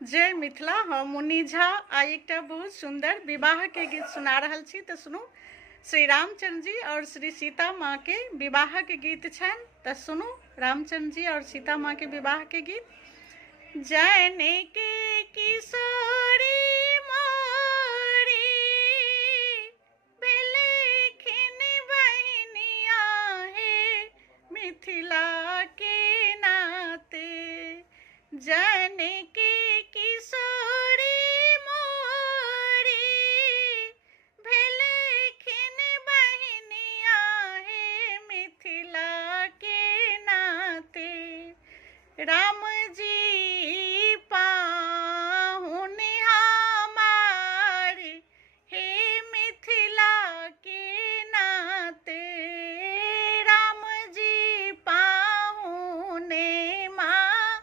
जय मिथिला। हम मुन्नी झा आई एक बहुत सुंदर विवाह के गीत सुना रहल छी। तो सुनू, श्री रामचंद्र जी और श्री सीता माँ के विवाह के गीत छन। तो सुनू रामचंद्र जी और सीता माँ के विवाह के गीत। जानकी किशोरी मोरी बिलखिन बहनिया है मिथिला के नाते। जानकी किशोरी मोरी बिलखिन बहनिया है मिथिला के नाते। राम जी पाहुन हमार हे मिथिला के नाते। राम जी पाहुन माँ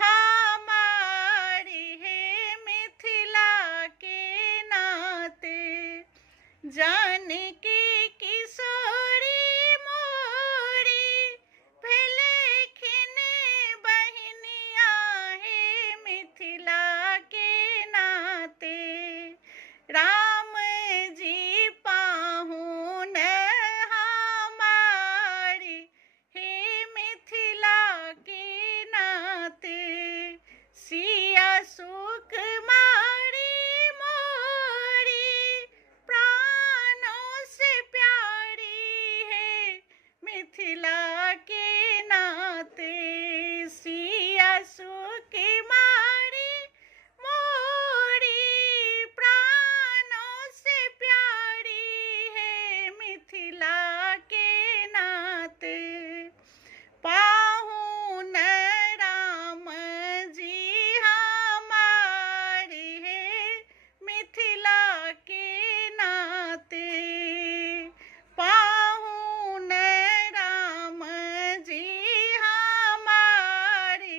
हमारी है मिथिला के नाते। जानकी किशोरी मोरी बिलखिन बहनिया है मिथिला के नाते। राम जी पाहुन हमारी है मिथिला के नाते। सिया सुकुमारी मोरी प्राणों से प्यारी है मिथिला के नाते। सिया सुकुमारी मोरी प्राणों से प्यारी है मिथिला के नाते। पाहुन राम जी हमारी है मिथिला के नाते। पाहुन राम जी हमारी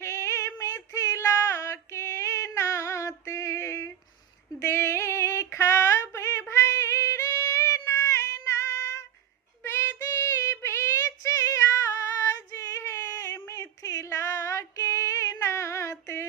है मिथिला के नाते। देखब भैरे नैना बेदी बीच आज है मिथिला के नाते।